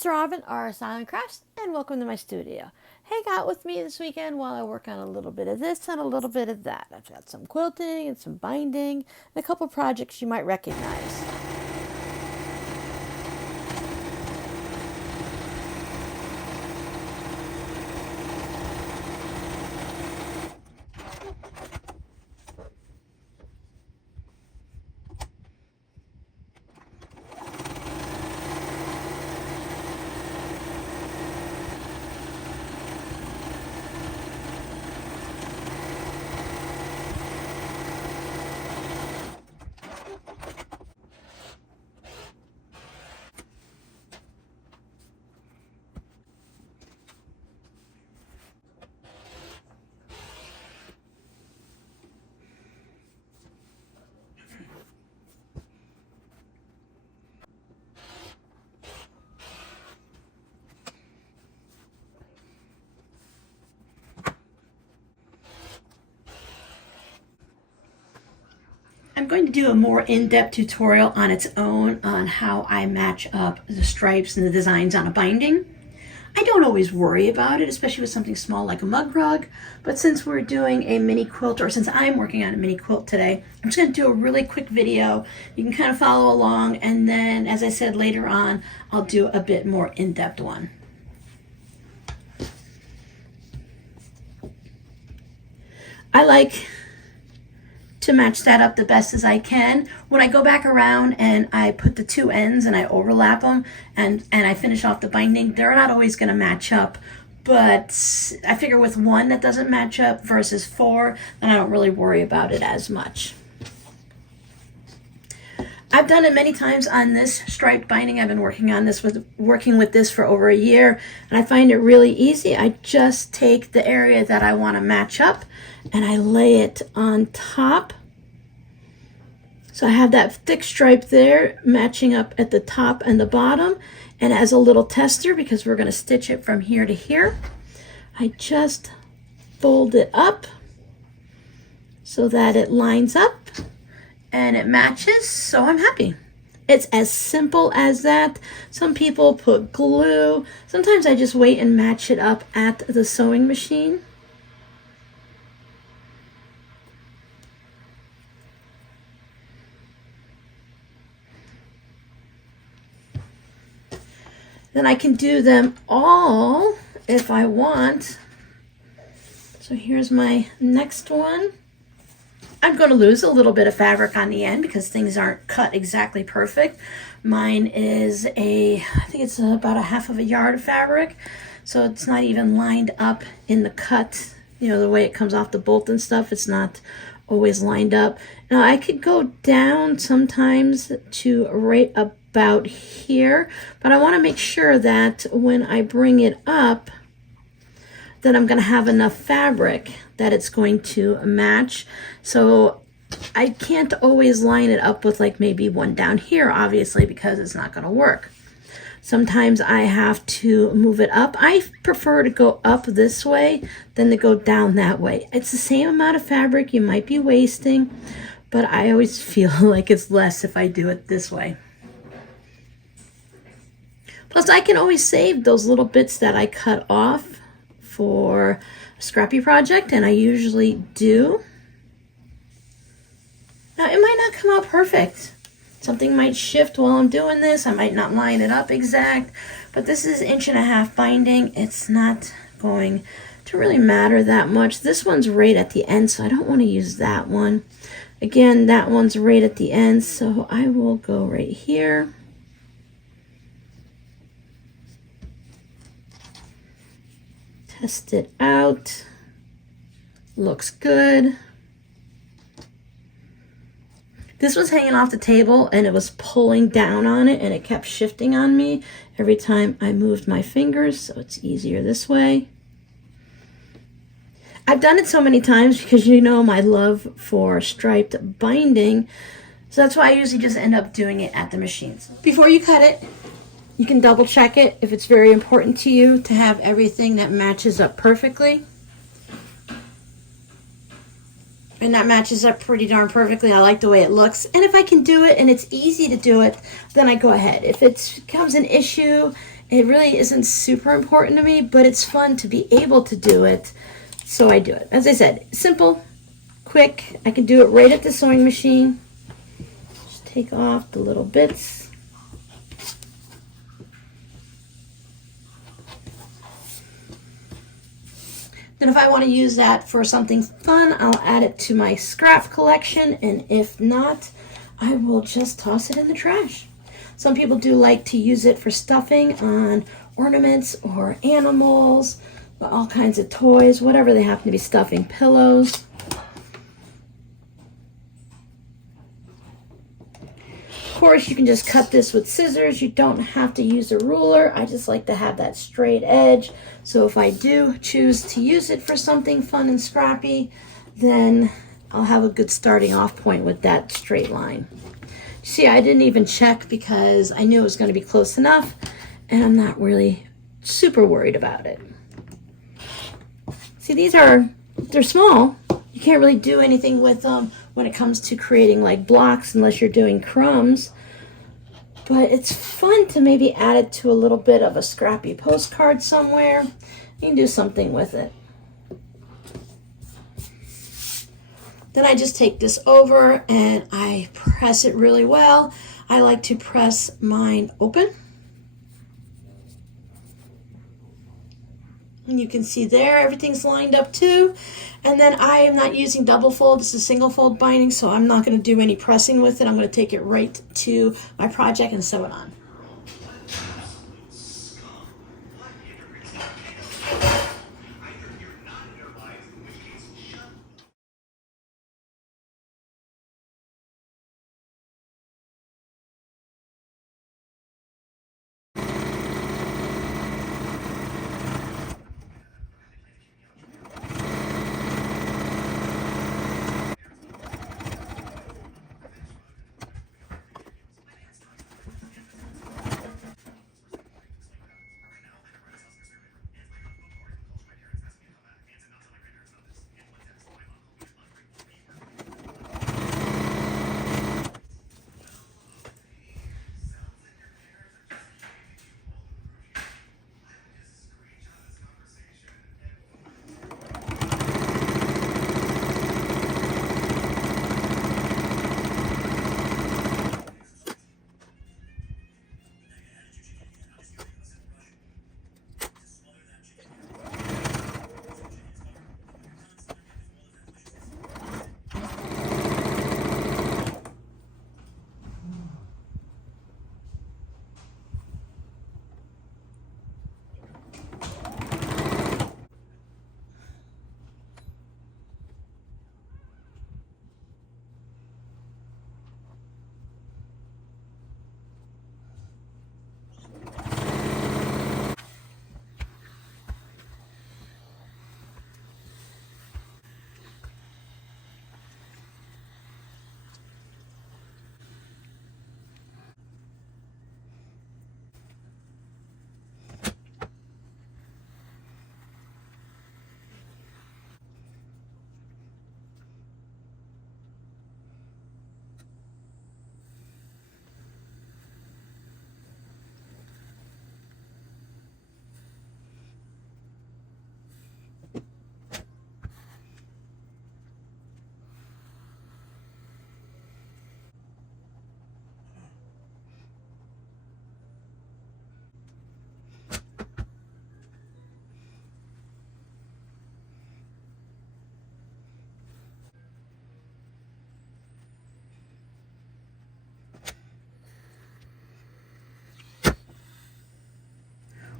it's Robin, our Silent Crafts, and welcome to my studio. Hang out with me this weekend while I work on a little bit of this and a little bit of that. I've got some quilting and some binding and a couple projects you might recognize. I'm going to do a more in-depth tutorial on its own on how I match up the stripes and the designs on a binding. I don't always worry about it, especially with something small like a mug rug, but since we're doing a mini quilt, or since I'm working on a mini quilt today, I'm just going to do a really quick video. You can kind of follow along, and then, as I said later on, I'll do a bit more in-depth one. I like to match that up the best as I can. When I go back around and I put the two ends and I overlap them and I finish off the binding, they're not always going to match up. But I figure with one that doesn't match up versus four, then I don't really worry about it as much. I've done it many times on this striped binding. I've been working with this for over a year, and I find it really easy. I just take the area that I want to match up and I lay it on top. So I have that thick stripe there matching up at the top and the bottom. And as a little tester, because we're going to stitch it from here to here, I just fold it up so that it lines up and it matches, so I'm happy. It's as simple as that. Some people put glue. Sometimes I just wait and match it up at the sewing machine. Then I can do them all if I want. So here's my next one. I'm going to lose a little bit of fabric on the end because things aren't cut exactly perfect. Mine is I think it's about a half of a yard of fabric. So it's not even lined up in the cut. You know, the way it comes off the bolt and stuff, it's not always lined up. Now I could go down sometimes to right about here, but I want to make sure that when I bring it up, that I'm going to have enough fabric that it's going to match. So I can't always line it up with like maybe one down here, obviously, because it's not going to work. Sometimes I have to move it up. I prefer to go up this way than to go down that way. It's the same amount of fabric you might be wasting, but I always feel like it's less if I do it this way. Plus, I can always save those little bits that I cut off for a scrappy project, and I usually do. Now, it might not come out perfect. Something might shift while I'm doing this. I might not line it up exact, but this is 1.5 inch binding. It's not going to really matter that much. This one's right at the end, so I don't want to use that one. Again, that one's right at the end, so I will go right here. Test it out. Looks good. This was hanging off the table and it was pulling down on it and it kept shifting on me every time I moved my fingers, so it's easier this way. I've done it so many times because you know my love for striped binding, so that's why I usually just end up doing it at the machines. Before you cut it, you can double check it if it's very important to you to have everything that matches up perfectly. And that matches up pretty darn perfectly. I like the way it looks. And if I can do it and it's easy to do it, then I go ahead. If it becomes an issue It really isn't super important to me, but it's fun to be able to do it, so I do it. As I said, simple, quick. I can do it right at the sewing machine. Just take off the little bits. Then if I want to use that for something fun, I'll add it to my scrap collection, and if not, I will just toss it in the trash. Some people do like to use it for stuffing on ornaments or animals, all kinds of toys, whatever they happen to be stuffing, pillows. Of course, you can just cut this with scissors. You don't have to use a ruler. I just like to have that straight edge. So if I do choose to use it for something fun and scrappy, then I'll have a good starting off point with that straight line. See, I didn't even check because I knew it was going to be close enough, and I'm not really super worried about it. See, they're small. You can't really do anything with them when it comes to creating like blocks unless you're doing crumbs. But it's fun to maybe add it to a little bit of a scrappy postcard somewhere. You can do something with it. Then I just take this over and I press it really well. I like to press mine open. And you can see there, everything's lined up too. And then I am not using double fold, this is single fold binding, so I'm not going to do any pressing with it. I'm going to take it right to my project and sew it on.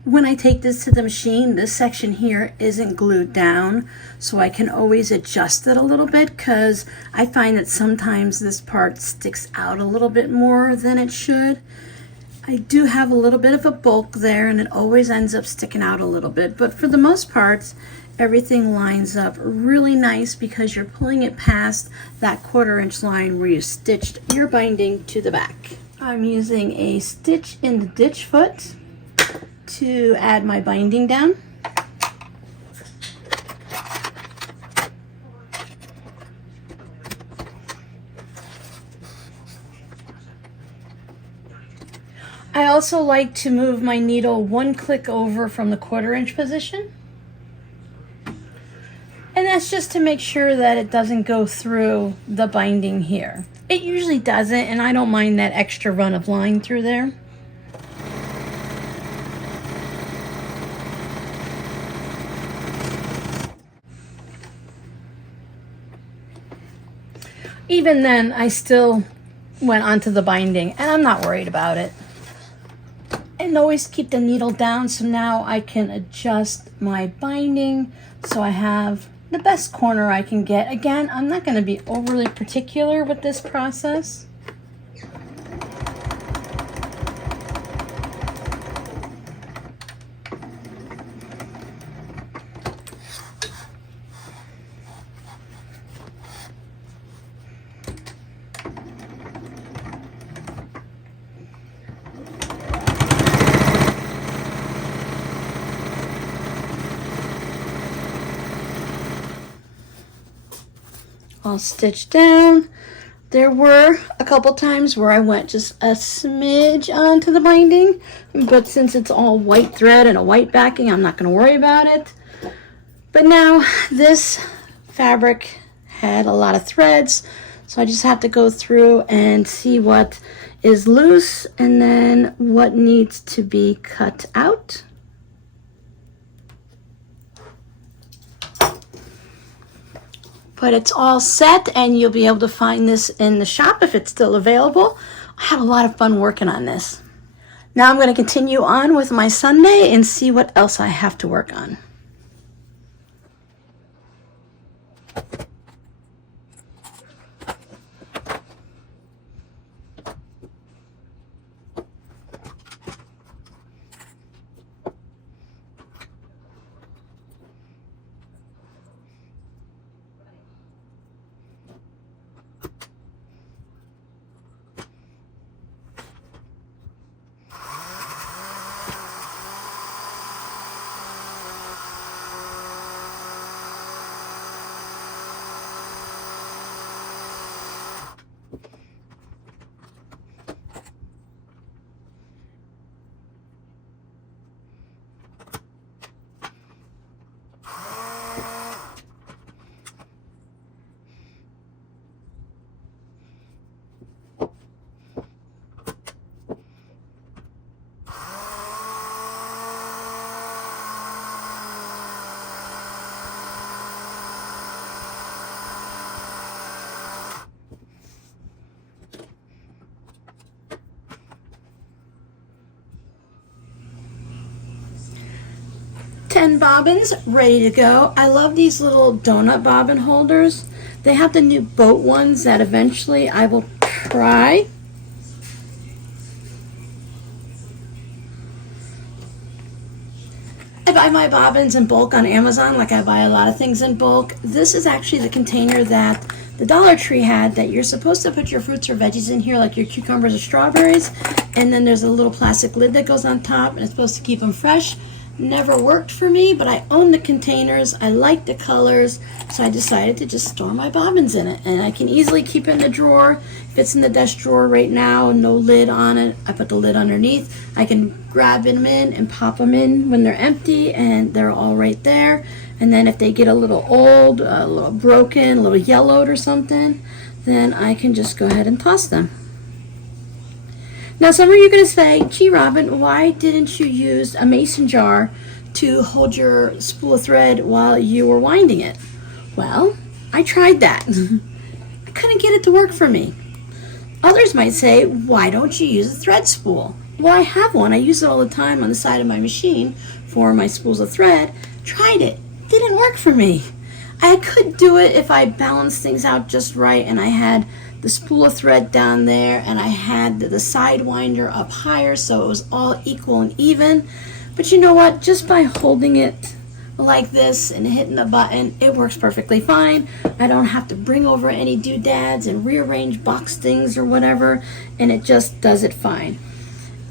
When I take this to the machine, this section here isn't glued down, so I can always adjust it a little bit because I find that sometimes this part sticks out a little bit more than it should. I do have a little bit of a bulk there and it always ends up sticking out a little bit, but for the most part, everything lines up really nice because you're pulling it past that 1/4 inch line where you stitched your binding to the back. I'm using a stitch in the ditch foot to add my binding down. I also like to move my needle 1 click over from the 1/4 inch position. And that's just to make sure that it doesn't go through the binding here. It usually doesn't, and I don't mind that extra run of line through there. Even then, I still went onto the binding, and I'm not worried about it. And always keep the needle down, so now I can adjust my binding so I have the best corner I can get. Again, I'm not going to be overly particular with this process. All stitched down. There were a couple times where I went just a smidge onto the binding, but since it's all white thread and a white backing, I'm not going to worry about it. But now this fabric had a lot of threads, so I just have to go through and see what is loose and then what needs to be cut out. But it's all set, and you'll be able to find this in the shop if it's still available. I had a lot of fun working on this. Now I'm going to continue on with my Sunday and see what else I have to work on. Bobbins ready to go. I love these little donut bobbin holders. They have the new boat ones that eventually I will try. I buy my bobbins in bulk on Amazon, like I buy a lot of things in bulk. This is actually the container that the Dollar Tree had, that you're supposed to put your fruits or veggies in here, like your cucumbers or strawberries, and then there's a little plastic lid that goes on top, and it's supposed to keep them fresh. Never worked for me, but I own the containers. I like the colors, so I decided to just store my bobbins in it. And I can easily keep it in the drawer. If it's in the desk drawer right now, no lid on it, I put the lid underneath. I can grab them in and pop them in when they're empty, and they're all right there. And then if they get a little old, a little broken, a little yellowed or something, then I can just go ahead and toss them. Now some of you are going to say, gee Robin, why didn't you use a mason jar to hold your spool of thread while you were winding it? Well, I tried that. I couldn't get it to work for me. Others might say, why don't you use a thread spool? Well, I have one. I use it all the time on the side of my machine for my spools of thread. Tried it. Didn't work for me. I could do it if I balanced things out just right and I had the spool of thread down there and I had the side winder up higher so it was all equal and even. But you know what? Just by holding it like this and hitting the button, it works perfectly fine. I don't have to bring over any doodads and rearrange box things or whatever, and it just does it fine.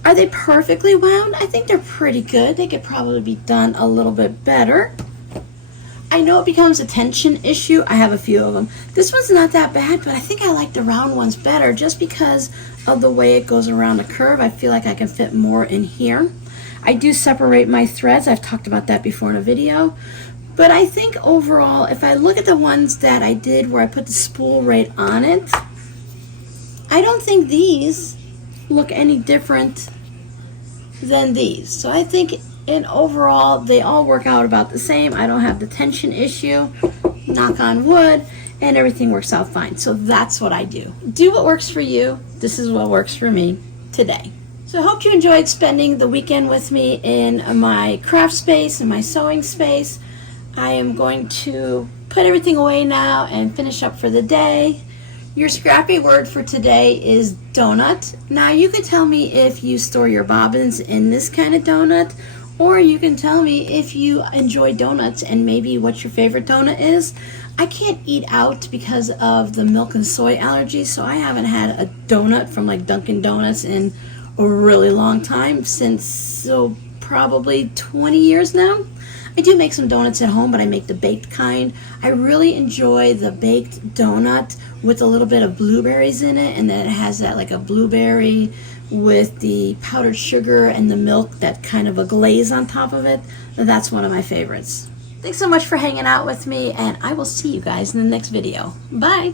Are they perfectly wound? I think they're pretty good. They could probably be done a little bit better. I know it becomes a tension issue. I have a few of them. This one's not that bad, but I think I like the round ones better just because of the way it goes around the curve. I feel like I can fit more in here. I do separate my threads. I've talked about that before in a video. But I think overall, if I look at the ones that I did where I put the spool right on it, I don't think these look any different than these. So I think in overall, they all work out about the same. I don't have the tension issue, knock on wood, and everything works out fine. So that's what I do. Do what works for you. This is what works for me today. So I hope you enjoyed spending the weekend with me in my craft space and my sewing space. I am going to put everything away now and finish up for the day. Your scrappy word for today is donut. Now you can tell me if you store your bobbins in this kind of donut, or you can tell me if you enjoy donuts and maybe what your favorite donut is. I can't eat out because of the milk and soy allergy, so I haven't had a donut from like Dunkin' Donuts in a really long time, since probably 20 years now. I do make some donuts at home, but I make the baked kind. I really enjoy the baked donut with a little bit of blueberries in it, and then it has that like a blueberry with the powdered sugar and the milk, that kind of a glaze on top of it. That's one of my favorites. Thanks so much for hanging out with me, and I will see you guys in the next video. Bye!